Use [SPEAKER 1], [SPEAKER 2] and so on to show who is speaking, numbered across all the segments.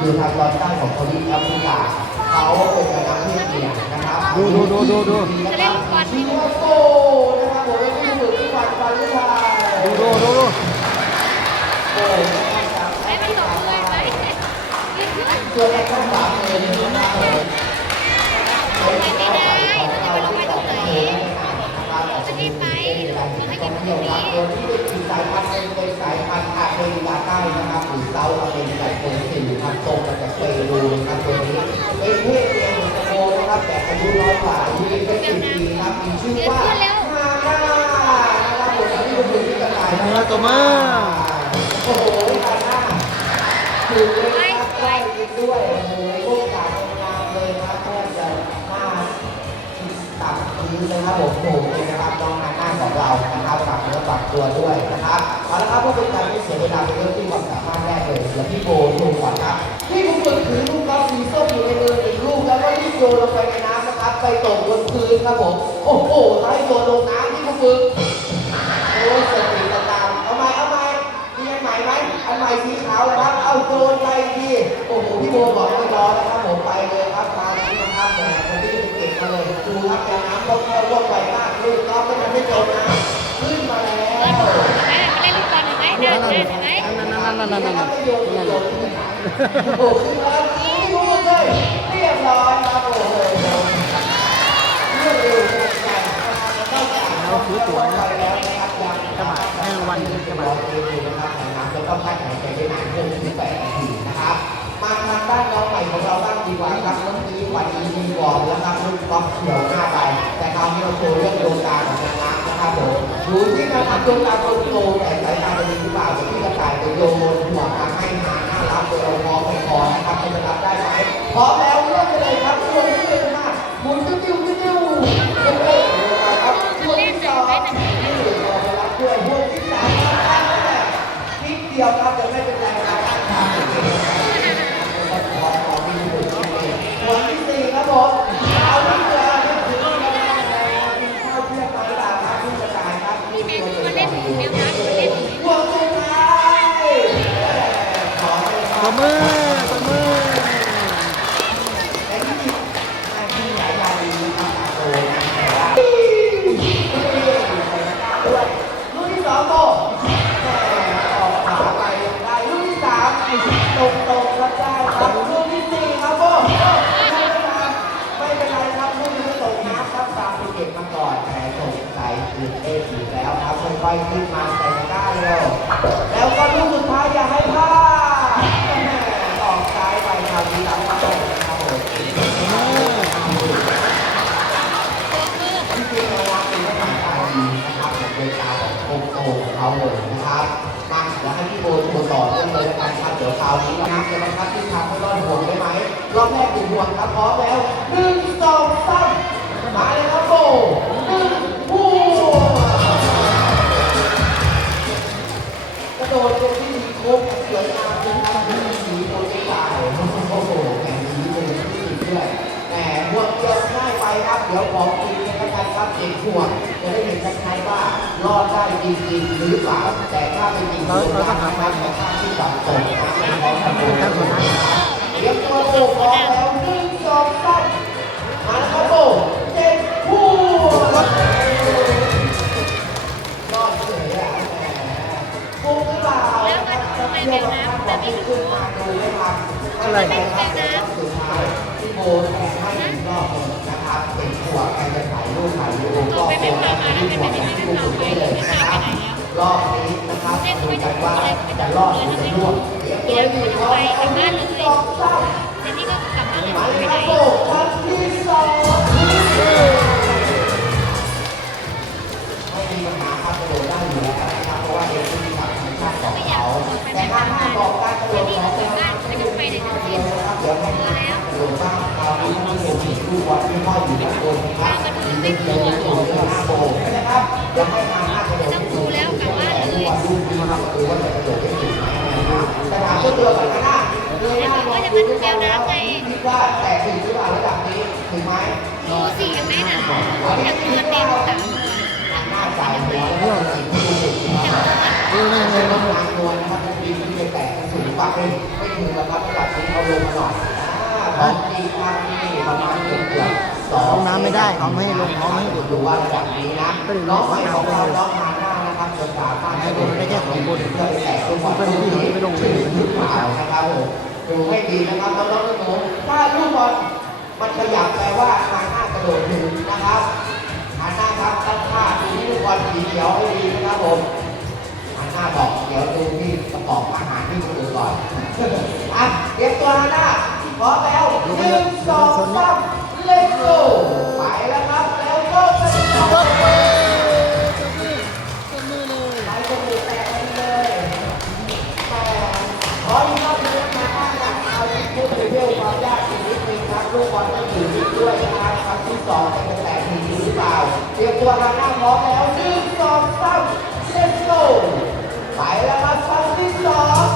[SPEAKER 1] อยู่ทางตอนใต้ของทวีปแอฟริกาเขาเป็นกำลังเพศเมียนะครับ
[SPEAKER 2] ดูดูดูดูดู
[SPEAKER 3] จะเล่นบอล
[SPEAKER 1] ชื่อว่าโกนะครับผมเป็นผู้ฝึกที่ฟันฟันหรือเปล่า
[SPEAKER 2] ดูดูดูดู
[SPEAKER 1] โกนะครับ
[SPEAKER 3] ให้มันตกเลยไหมยืดยืด
[SPEAKER 1] ส่วนในข้างขวามือนี่นะครับผม
[SPEAKER 3] ไปไม่ได้เราจะไปลงไปตรงไหนจะรีบไปมันให้กินตรงนี้
[SPEAKER 1] เป็นสายพันสายพันธุ์อาเมริกาใต้นะครับหรือเซาท์อเมริกาเป็นสี่พันธุ์ตรงมาจากเปรูนะครับตัวนี้เป็นเพศเมียหมือนกับโกนะครับแต่อายุน้อยกว่าอายุเพียงแค่สิบปีครับมีชื่อว่าฮาน่านะครับผมที่คุณดูที่กระต่ายนะค
[SPEAKER 2] มา
[SPEAKER 1] รับ
[SPEAKER 2] ตัวมา
[SPEAKER 1] โอ้โหฮาน่าถูกเลยครับไล่กินด้วยโอ้โหพวกสาวงามเลยครับแทบจะหน้าตับพื้นเลยครับผมโอ้โหนะครับน้องนาหน้าของเรานะครับฝากเนื้อฝากตัวด้วยนะครับ เอาละครับเพื่อเป็นการไม่เสียเวลาไปเริ่มที่ความสามารถแรกเลยเดี๋ยวพี่โบโชว์ก่อนครับพี่บุญฝึกถือลูกกอล์ฟสีส้มอยู่ในมือหนึ่งลูกแล้วก็รีบโยนลงไปในน้ำนะครับ ไปตกบนพื้นครับผมโอ้โหไล่โยนลงน้ำพี่บุญฝึกโอ้ยสติตะตามเอาใหม่เอาใหม่มีอันใหม่ไหมอันใหม่สีขาวนะครับ เอาโยนไปทีโอ้โหพี่โบบอกไม่รอนะครับผมไปเลยครับคราวนี้นะครับแหมคนที่เก่งมาเลยดูครับแกน้ำลงเข้าลงไปมากลูกกอล์ฟไม่ทันได้จมน้ำขึ้นมาแล้ว
[SPEAKER 3] นั่นนั่นนั่น
[SPEAKER 2] นั่นนั่นนั่น
[SPEAKER 1] โยนโยนโยนขึ้นมาโอ้โหขึ้นมาแล้วพี่โบเลยเรียบร้อยครับโอ้โหเรื่องเร็วขนจับแล้วก็
[SPEAKER 2] เราซื้อตั๋วนะ
[SPEAKER 1] ไปแล้วนะครับยัง
[SPEAKER 2] จะมาให้รางวัลจะ
[SPEAKER 1] จะ
[SPEAKER 2] มา
[SPEAKER 1] มาเรียนอยู่นจับในน้ำแล้วก็พักหายใจได้นานเกินที่แปดนาทีนะครับ มาทางด้านน้องใหม่ของเราบ้างดีกว่าครับเมื่อกี้วันนี้มีบอลแล้วครับลูกกอฟเขียวหน้าไปแต่คราวนี้เราโชว์เรื่องดวงตาของนาง น้ำนะครับผมดูที่นะครับดวงตาโตโตแต่สายตาจะดีหรือเปล่าที่กระต่ายจะโยนหัวตาให้หาน่ารับโดยเอาพร้อมไปก่อนนะครับจะรับได้ไหมพร้อมแล้วเริ่มเลยครับชวนที่เป็นมาหมุนติ้วติ้วติ้วติ้วเฮ้ยเฮ้ยครับชวนที่สองนี่รอไปรับด้วยชวนที่สามตั้งแต่นิดเดียวครับ มือตัว
[SPEAKER 3] มื
[SPEAKER 1] อลูกที่สองโตออกขาไปได้ลูกที่สามตรงตรงครับได้ครับลูกที่สี่ครับโบไม่เป็นไรครับลูกที่ไม่ตกน้ำครับตามไปเก็บมาก่อนแต่ตกใส่ตื่นเต้นอยู่แล้วครับค่อยๆขึ้นมาใส่ตะกร้าเร็วแล้วก็ลูก ครับเดี๋ยวคราวนี้นะจะมาคัดที่ทำให้รอดห่วงได้ไหมรอบแรกถึงห่วงครับพร้อมแล้วหนึ่งสองสามมาเลยครับ ละกันครับเด็กห่วงจะได้เห็นชัดๆว่ารอดได้จริงๆหรือเปล่าแต่ถ้าเป็นจริง
[SPEAKER 2] โดนกา
[SPEAKER 1] รทำ
[SPEAKER 2] งาน
[SPEAKER 1] ของข้าที่ฝังตรงนะครับเตรียมตัวโบกพร้อมแล้วหนึ่งสองสาม
[SPEAKER 3] มาแล้ว
[SPEAKER 1] ครับโบ มีปัญหาครับกระโดดได้อยู่แล้วนะครับ เพราะว่าเด็กที่มีความธรรมาติของเขาแต่ถ้าห้ามบอกการกระโดดของเรานะครับเดี๋ยวให้กระโดดบ้างคราวนี้ต้องเป็นสิ่งที่วัดที่ห้อยอยู่ด้านบนนะครับถึงจะเกี่ยวกับตัวเรื่องหน้าโบนะครับอย่าให้ห้ามหน้ากระโดดที่สูงที่สุดแต่ทุกวันดูดีนะครับดูว่าจะกระโดดได้ถึงไหมนะครับแต่ถามตัวตัวก่อนนะนะเดินหน้ามองดูด้วยกันแล้วคิดว่าแตะถึงหรือเปล่าระดับนี้ถึงไหม
[SPEAKER 3] ดูสิเห็นไหมน่ะจากเงินเด่นสาม
[SPEAKER 1] ห น้าสายหัวแล้วก็สิ่งที่ดูสุดนะครับ
[SPEAKER 2] ดูนี่
[SPEAKER 1] ไม่
[SPEAKER 2] นี่
[SPEAKER 1] ต้องางตัวนะครับดินขึ้นไปแตกระสุนฝั่งหนึ่งไม่ถึงแล้วครับระดับนี้เขาลงหน่อยอ่าของจริงครับนี่ประมาณเกือบเกือบสอง
[SPEAKER 2] น้ำไม่ได้เขาไม่ให้ลงเขาไม่ให้ดูดู
[SPEAKER 1] ว่าระดับนี้นะน้องใหม่ของเราน้องฮาน่านะครับจะสามารถ
[SPEAKER 2] ให้ลงได้แค่สองคน
[SPEAKER 1] แตกบอล
[SPEAKER 2] เพื่อนที่ไม่ลงเลย
[SPEAKER 1] หรือเปล่านะครับผมดูให้ดีนะครับน้องๆหนูๆถ้าลูกบอลมันขยับแปลว่าฮาน่ากระโดดถึงนะครับ ฮาน่าครับตั้งท่าดูที่ลูกบอลสีเขียวให้ดีนะครับผมหันหน้าบ
[SPEAKER 2] อกเดี๋
[SPEAKER 1] ยวดูที่ประกอบอาหารที่มือก่อน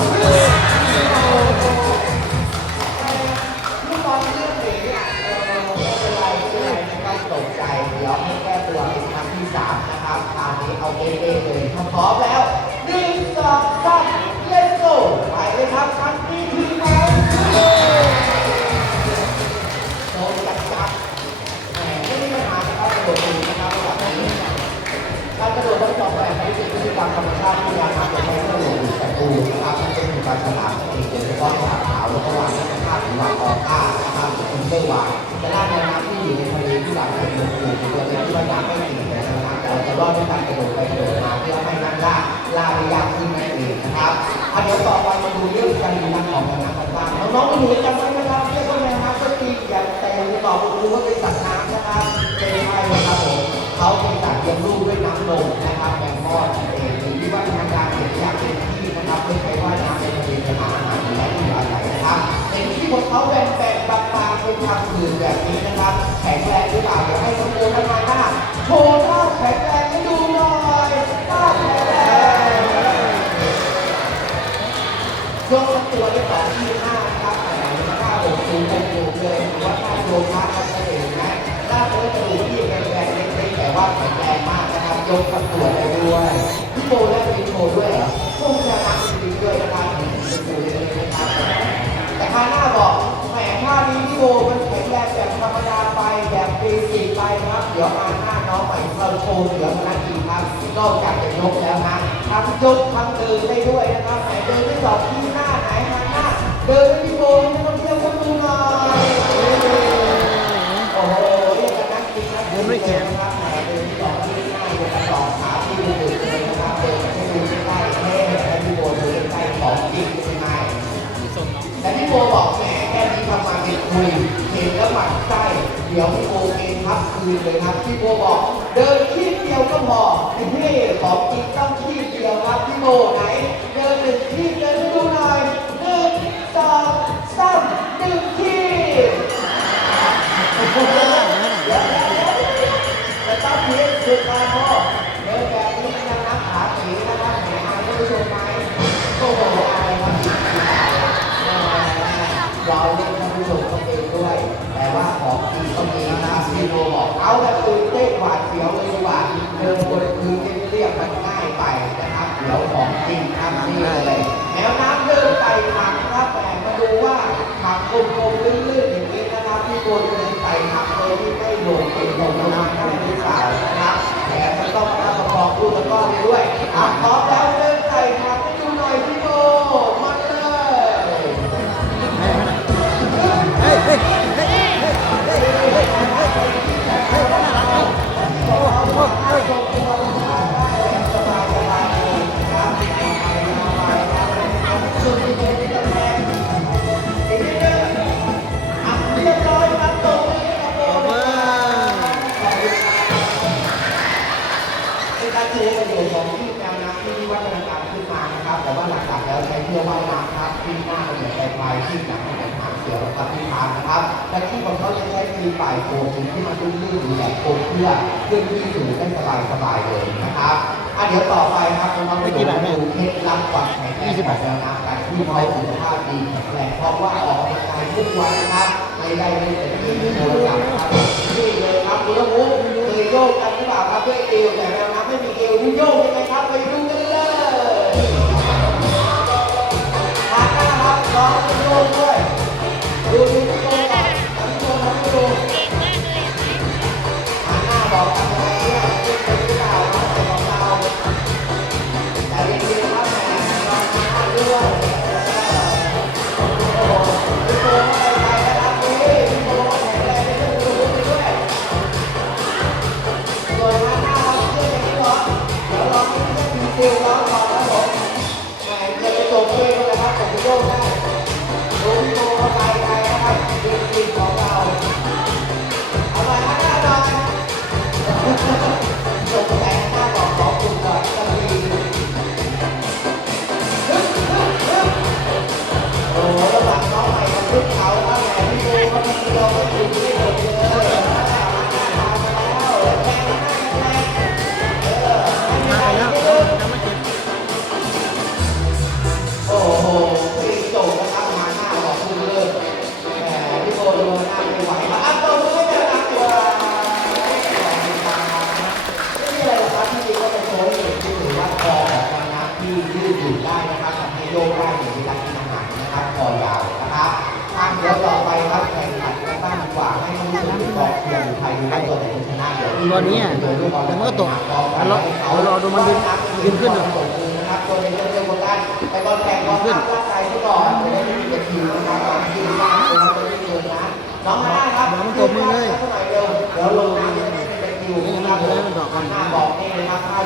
[SPEAKER 1] Wow. นะครับหรือคุณเชื่อวางจะล่าในน้ำที่อยู่ในทะเลที่หลังเป็นลมอยู่ในตัวเองที่ว่าน้ำไม่ถึงแต่น้ำแต่เราจะรอดด้วยการกระโดดไปกระโดดมาเพื่อให้นักล่าล่าได้ยากขึ้นนั่นเองนะครับอะเดี๋ยวต่อไปมาดูเรื่องการดีนักของน้ำกันบ้างน้องๆหนูๆจำไว้นะครับเรียกว่าแมวน้ำก็จริงอย่าแต่อย่าไปบอคุณครูว่าเป็นสัตว์น้ำนะครับเป็นใช่นะครับผมเขาเป็นสัตว์เลี้ยงลูกด้วยน้ำนมนะครับแมงมอดนั่นเองหรือที่ว่าทางการเก็บอยากเป็นที่นะครับไม่ใช่ว่าน้ำในทะเลจะหาอาหารอยู่แล้วที่อยู่อาศัยนะครับเห็นที่บนเขาเป็น ทางผืนแบบนี้นะครับ แข็งแรงหรือเปล่าเดี๋ยวให้น้องโมทำงานหน้าโชว์ท่าแข็งแรงให้ดูหน่อยท่าแข็งแรงยกตัวได้สองที่ห้านะครับแต่ไหนท่าหกสูงหกสูงเลยหรือว่าท่าโยคะก็จะเห็นนะท่าเนื้อกระดูกที่แรงเล็กๆแต่ว่าแข็งแรงมากนะครับยกตัวได้ด้วยพี่โบได้เป็นโชว์ด้วยเหรอพวกจะนักจริงๆด้วยนะครับเป็นตัวเล็กๆนะครับแต่ฮาน่าบอกแหมท่านี้ พี่โบมันแข็งแรงแบบธรรมดาไปแบบเบสิกไปครับ เดี๋ยวฮาน่าน้องใหม่เราโชว์เดี๋ยวนักอีกครับนอกจากจะยกแล้วนะทั้งยกทั้งเดินได้ด้วยนะครับไหนเดินไปสองที่หน้าไหนฮาน่าเดินไปพี่โบให้นักท่องเที่ยวเขาดูหน่อยโอ้โหเรียกกันนักจริงนักจริงเลยนะครับแหมเดินที่สองที่หน้าอยู่กันสองขาที่ดูดึกเลยนะครับเดินให้ดูใกล้ๆเท่และพี่โบดูใกล้ๆของจริงใช่ไหมแต่พี่โบบอก คุยเห็นแล้วหมั่นไส้เดี๋ยวพี่โบเองครับคืนเลยครับพี่โบบอก เดินขี้เดียวก็พอพี่ของจริงต้องขี้เดียวครับพี่โบไหน นครับค้งๆลื่นๆอย่างนี้นะครับที่บนเป็นใส่หักเลยที่ไม่ลงเป็นตรงนะครับไม่มีสายนะครับแขนก็ต้องประคองคู่ตะก้อนด้วยอะพร้อมาย
[SPEAKER 2] โค
[SPEAKER 1] นที่มันลื่นๆหรือแบบโคนเพื่อขึ้นที่สูงได้สบายๆเลยนะครับอะเดี๋ยวต่อไปครับน้องๆไปดูดูเคล็ดลับความแข็งแรงของแมวน้ำกันที่เขาสุขภาพดีแข็งแรงเพราะว่าออกกำลังกายทุกวันนะครับไม่ได้เล่นแต่เกมโทรศัพท์นะครับนี่เลยครับคุณละมุกเคยโยกกันหรือเปล่าครับด้วยเอวแต่แมวน้ำไม่มีเอวนี่โยกยังไง ให้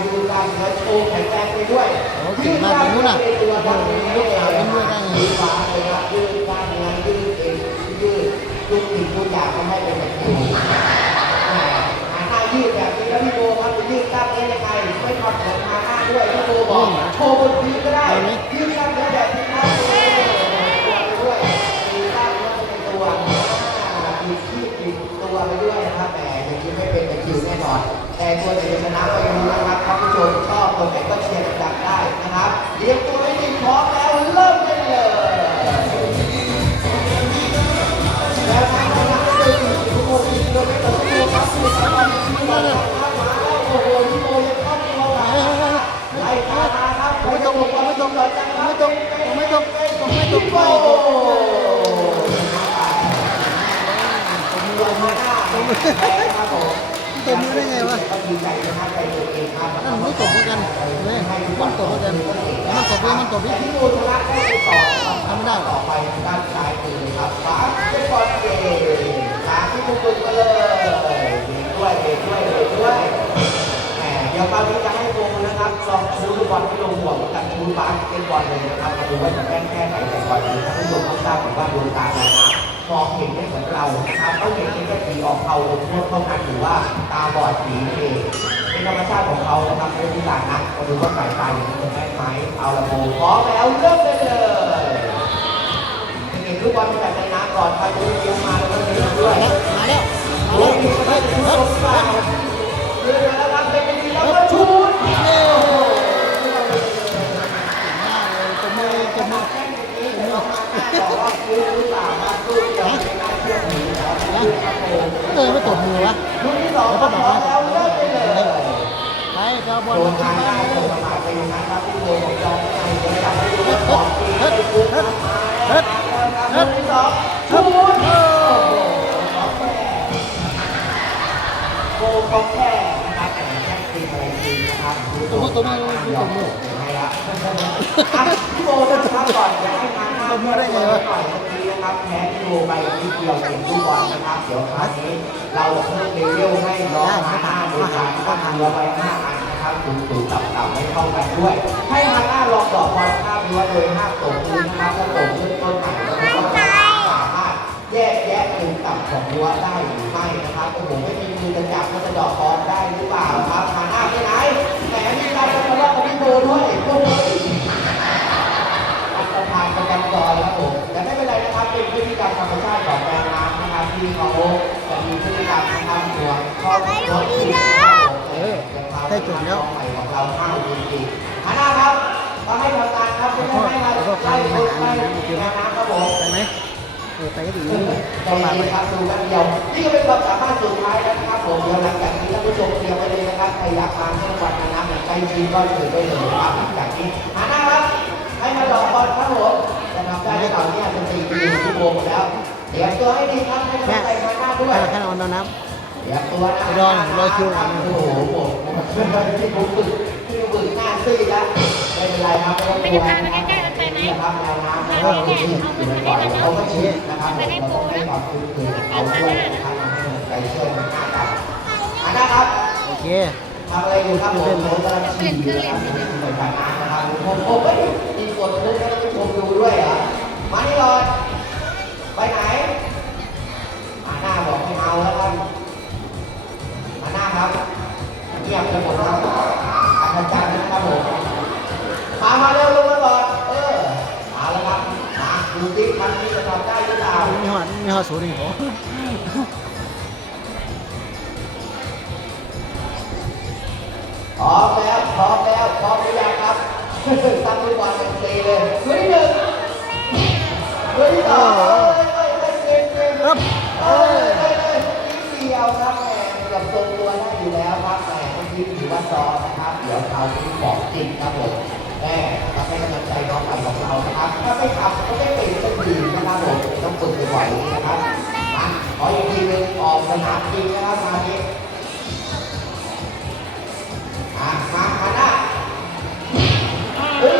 [SPEAKER 3] นะ
[SPEAKER 1] ครับถ้ายืดกล้ามเนื้
[SPEAKER 2] อ
[SPEAKER 1] โชว์แข็งแรงไปด้วย
[SPEAKER 2] โอ้เก่งมากตรงนู้นน่ะ
[SPEAKER 1] ตัวด้านนี้
[SPEAKER 2] ยกขาขึ้นด้วยได้ไง
[SPEAKER 1] ยืดขาเลยครับยืดกล้ามเนื้อยืดเอ็นยืดทุกสิ่งทุกอย่างก็ไม่เป็นแบบนี้หาหน้ายืดแบบนี้แล้วพี่โบครับจะยืดกล้ามเนื้อยังไงไม่ถอดเหมือนหาหน้าด้วยพี่โบบอกโชว์บนพื้นก็ได้ ตัวไปด้วยนะครับแต่ย่างนี้ไม่เป็นตะคิวแน่นอน แต่ตัวไหนจะชนะก็ยังรู้นะครับท่านผู้ชมชอบตัวไหนก็เชียร์กันได้นะครับเตรียมตัวให้ดีพร้อมแล้วเริ่มได้เลยแล้วทางคณะก็จะมีทุกคนที่โดนไปตัวตัวครับคือสมาชิกที่มาแล้วมาแล้วโอ้โหพี่โบยังเข้าตัวมาไล่ตามมาครับ
[SPEAKER 2] ไม่ตรงไม่ตรงไม่ตรงไม่ตรงไม่ตรงไม่ตรง
[SPEAKER 1] โอ้
[SPEAKER 2] ไม่
[SPEAKER 1] โห
[SPEAKER 2] ตรง
[SPEAKER 1] ตมือครับมื
[SPEAKER 2] อได้ไงวะ
[SPEAKER 1] นั่
[SPEAKER 2] นไม่ตบกันเว้ยมันตบกันมันตบเลยมันตบดิ
[SPEAKER 1] พี่
[SPEAKER 2] ทำไม่ได้
[SPEAKER 1] ต่
[SPEAKER 2] อ
[SPEAKER 1] ไปด้านซ้ายมือครับขวาเป็นบอลเกมตาที่คุณฝึกมาเลยด้วยเบรกด้วยเบรกด้วยแหมเดี๋ยวคราวนี้จะให้โบนะครับลองชูลูกบอลที่ลงหัวกับชูบาสเป็นบอลเลยนะครับมาดูว่าจะแม่นแค่ไหนแต่ก่อนอื่นท่านผู้ชมต้องทราบก่อนว่าดวงตาในน้ำ มองเห็นไม่เหมือนเรานะครับต้องเห็นเป็นแค่สีออกเทาอมม่วงเท่านั้นหรือว่าตาบอดสีเองเป็นธรรมชาติของเขานะครับไม่ได้ต่างนะมาดูว่าสายตาอย่างนี้จะแม่นไหมเอาละโบพร้อมแล้วเริ่มได้เลยเห็นลูกบอลจากในน้ำก่อนไปดูเลี้ยมาแล้วก็เลี้ยงด้วย
[SPEAKER 2] มาแล้ว
[SPEAKER 1] โอ้ยมีก็ได้ชูตรงกลางเรือแล้วรับเป็นทีแล้วก็ชูด
[SPEAKER 2] เย้ตบมือตบมือ
[SPEAKER 1] แค่นี้เดี๋ยวเรามาหน้าบอกว่าคือหรือเปล่า เออ
[SPEAKER 2] ไม่ตบมือวะ
[SPEAKER 1] ลูกที่สองก็พร้อมแล้วเริ่มได้เลย
[SPEAKER 2] ไปกาบอล
[SPEAKER 1] โด
[SPEAKER 2] มานขึ้
[SPEAKER 1] ทานง
[SPEAKER 2] บ้านเล
[SPEAKER 1] ส่ง
[SPEAKER 2] ย
[SPEAKER 1] มาไปนะครับที่โดนยอมใจเดี๋ยวจะให้ดูว่าของจริงไม่คุ้มครับมาแล้วครับลูกที่สองชูด
[SPEAKER 2] เออ
[SPEAKER 1] โกงก็แค่นะครับแต่แค่ตีอะไรจริงนะครับตัวตบมือตบมือให้ละพี่โบนะครับก่อนจะให้ทางหน้าเพื่อนตัวหน่อยเมื่อกี้ นะครับแพ้พี่โบไปนิดเดียวเองลูกบอลนะครับ เดี๋ยวครั้งนี้เราเพิ่มเลเวลให้น้องมาหน้าโดยการก็ทำเราไปห้าอันนะครับสูงสูงต่ำต่ำไม่เท่ากันด้วย ให้ทาน้าลองดอกบอลข้ามรั้วโดยห้าตกพื้นนะครับถ้าตกขึ้นต้นใหม่แล้วก็สามารถแยกแยะมุมต่ำของรั้วได้หรือไม่นะครับโอ้โหไม่มีมือจะจับมันจะดอกบอล เออได้จบแล้วใหม่ของเราห้าวจริงๆหาน้าครับต้องให้ทำงานครับไม่ให้มาไล่คนไล่แมวน้ำครับผม
[SPEAKER 2] ไปไหมเออไปก็ดี
[SPEAKER 1] ใจเย็นครับดูแป๊บเดียวนี่ก็เป็นความสามารถสุดท้ายแล้วนะครับผมเดี๋ยวหลังจากนี้ท่านผู้ชมเตรียมไว้เลยนะครับใครอยากมาเที่ยววันน้ำอย่ใกล้ชิดก็เชิญได้เลยนะครับหลังจากนี้หาน้าครับให้มาดอกบอลครับผมนะครับได้หรือเปล่าเนี่ยเป็นสี่ปีชั่วโมงแล้วเตรียมตัวให้ดีครับให้กำลังใจมาหน้าด้วย
[SPEAKER 2] แค่นอนนอนน้
[SPEAKER 1] เตรียมตัวนะ
[SPEAKER 2] ไปดอนรอคิวก่อน
[SPEAKER 1] โอ้โหผมที่ผมฝึกที่ผมฝึกหน้าซีดแล้วไม่เป็นไรครับไม่ต้องกลัวนะครับนี่ครับแนวน้ำนะครับที่อยู่ในบ่อยเขาก็ชี้นะครับผมเราต้องให้ความคุ้นเคยเขาด้วยนะครับทำให้มันใจเชื่อมันหน้ากันอะนะครับำ
[SPEAKER 2] โอเค
[SPEAKER 1] ทำอะไรอยู่ครับผมผมกำลังฉี่ยนะครับผมเปิดการน้ำนะครับผมผมเฮ้ยมีกดเล่นให้ผู้ชมดูด้วยเหรอมานี่ก่อน งียบไปหมดครับอาจารย์นะครับผมมามาเร็วลงมาก่อนเออมาแล้วครับมาดูดิครั้งนี้จะทำได้หรือเปล่า
[SPEAKER 2] มีหัวมีหัวสูงนี่โห
[SPEAKER 1] พร้อมแล้วพร้อมแล้วพร้อมหรือยังครับตั้งมือบอลเป็นตีเลยมือที่หนึ่งมือที่สองเอ้ยเอ้ยเอ้ยเก่งเก่ง
[SPEAKER 2] ครับ
[SPEAKER 1] เอ้ยเอ้ยเอ้ยนิดเดียวครับแหมเกือบทรงตัวได้อยู่แล้วครับแหมเมื่อกี้ ถือว่าซ้อมนะครับ เดี๋ยวเขาที่บอกจริงครับผมแม่มาให้กำลังใจน้องใหม่ของเรานะครับ ถ้าไม่ทำก็ไม่เป็นสักทีนะครับผมต้องฝึกบ่อยๆนะครับมาขออีกทีหนึงออกสนามจริงนะครับมานี้อะมามาหน้าเฮ้ย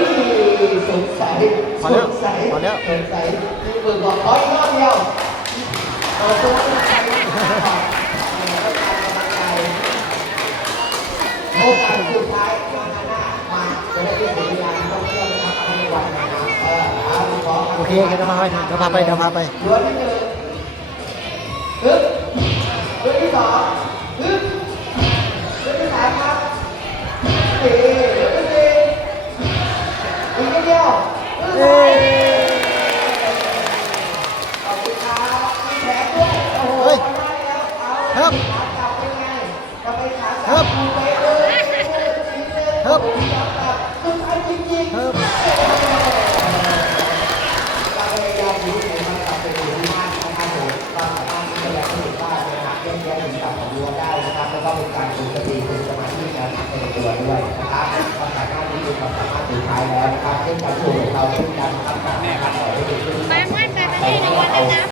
[SPEAKER 1] สงสัย
[SPEAKER 2] พอแล้ว
[SPEAKER 1] สงสัย
[SPEAKER 2] พอแล้ว
[SPEAKER 1] สงสัยที่มึงบอกขออีกรอบเดียวเปิดตัวให้ใจก่อน โอกาสสุดท้ายมาหน้ามาจะได้เป็นสัญญาณท่องเที่ยวนะครับในวันนะครับเออเอาขอ
[SPEAKER 2] โอเคเดี๋ยวพาไปเดี๋ยวพาไปเดี๋ยวพาไป
[SPEAKER 1] ดวลที่หนึ่งฮึบดวลที่สองฮึบดวลที่สามครับสี่เหลือเป็นสี่อีกนิดเดียว
[SPEAKER 2] เอ้ย